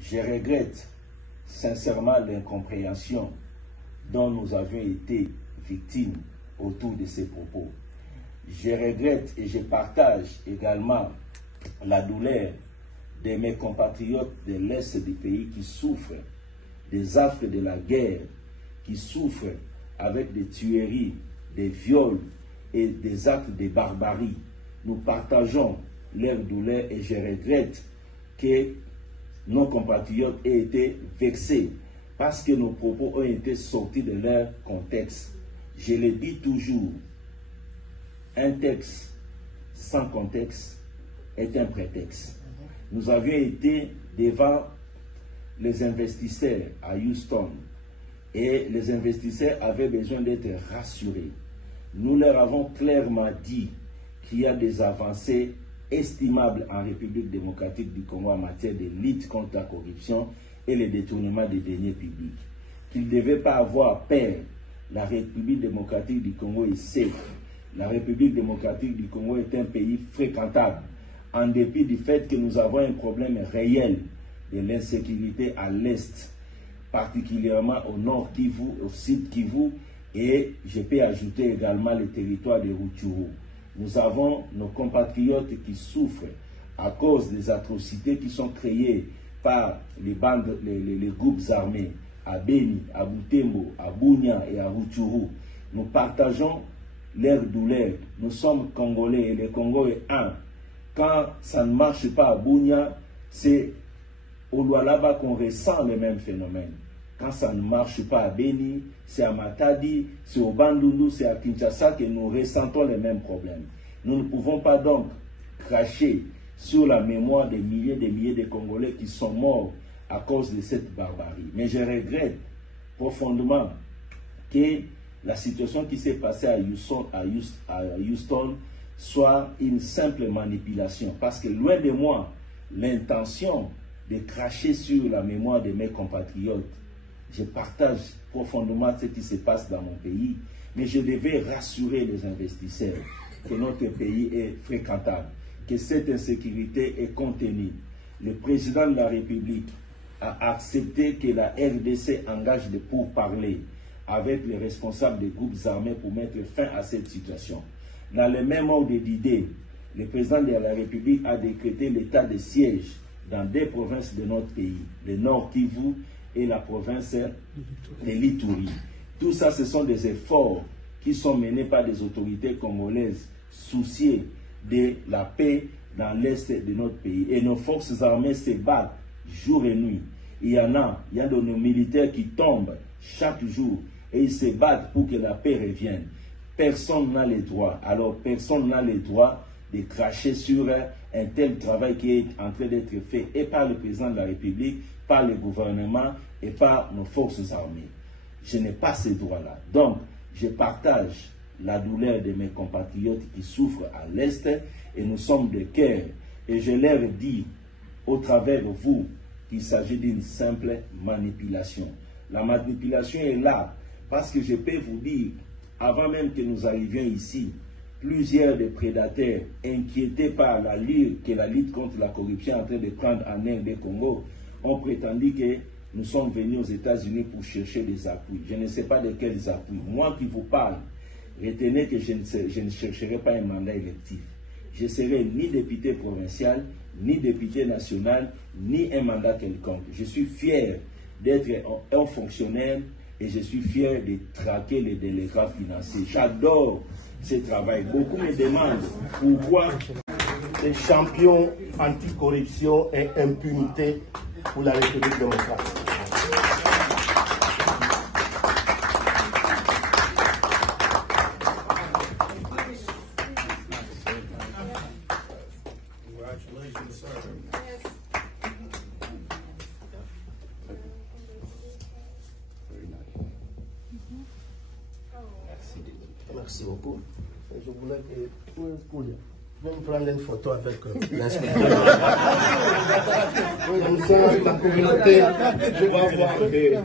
Je regrette sincèrement l'incompréhension dont nous avions été victimes autour de ces propos. Je regrette et je partage également la douleur de mes compatriotes de l'Est du pays qui souffrent des affres de la guerre, qui souffrent avec des tueries, des viols et des actes de barbarie. Nous partageons leur douleur et je regrette que nos compatriotes aient été vexés parce que nos propos ont été sortis de leur contexte. Je le dis toujours, un texte sans contexte est un prétexte. Nous avions été devant les investisseurs à Houston et les investisseurs avaient besoin d'être rassurés. Nous leur avons clairement dit qu'il y a des avancées estimables en République démocratique du Congo en matière de lutte contre la corruption et le détournement des deniers publics. Qu'ils ne devaient pas avoir peur. La République démocratique du Congo est safe. La République démocratique du Congo est un pays fréquentable, en dépit du fait que nous avons un problème réel de l'insécurité à l'Est, particulièrement au nord Kivu, au sud Kivu, et je peux ajouter également le territoire de Rutshuru. Nous avons nos compatriotes qui souffrent à cause des atrocités qui sont créées par les bandes, les groupes armés à Beni, à Butembo, à Bunia et à Rutshuru. Nous partageons leur douleur. Nous sommes Congolais et le Congo est un. Quand ça ne marche pas à Bunia, c'est au Lualaba qu'on ressent les mêmes phénomènes. Quand ça ne marche pas à Beni, c'est à Matadi, c'est au Bandundu, c'est à Kinshasa que nous ressentons les mêmes problèmes. Nous ne pouvons pas donc cracher sur la mémoire des milliers de Congolais qui sont morts à cause de cette barbarie. Mais je regrette profondément que la situation qui s'est passée à Houston soit une simple manipulation. Parce que loin de moi, l'intention de cracher sur la mémoire de mes compatriotes. Je partage profondément ce qui se passe dans mon pays, mais je devais rassurer les investisseurs que notre pays est fréquentable, que cette insécurité est contenue. Le président de la République a accepté que la RDC engage des pourparlers avec les responsables des groupes armés pour mettre fin à cette situation. Dans le même ordre d'idées, le président de la République a décrété l'état de siège dans deux provinces de notre pays, le Nord Kivu et la province de l'Ituri. Tout ça, ce sont des efforts qui sont menés par des autorités congolaises souciées de la paix dans l'est de notre pays. Et nos forces armées se battent jour et nuit. Il y a de nos militaires qui tombent chaque jour et ils se battent pour que la paix revienne. Personne n'a le droit. Alors personne n'a le droit de cracher sur un tel travail qui est en train d'être fait et par le président de la République, par le gouvernement et par nos forces armées. Je n'ai pas ces droits-là. Donc, je partage la douleur de mes compatriotes qui souffrent à l'Est et nous sommes de cœur. Et je leur dis, au travers de vous, qu'il s'agit d'une simple manipulation. La manipulation est là parce que je peux vous dire, avant même que nous arrivions ici, plusieurs des prédateurs inquiétés par la lutte contre la corruption en train de prendre en air des Congo ont prétendu que nous sommes venus aux États-Unis pour chercher des appuis. Je ne sais pas de quels appuis. Moi qui vous parle, retenez que je ne chercherai pas un mandat électif. Je ne serai ni député provincial, ni député national, ni un mandat quelconque. Je suis fier d'être un fonctionnaire et je suis fier de traquer les délégats financiers. J'adore ce travail. Beaucoup me demandent pourquoi les champions anticorruption et impunité pour la République démocratique. Congratulations, sir. Merci beaucoup. Je voulais que vous me prendre une photo avec l'inspecteur. Comme ça, la communauté, je vais voir que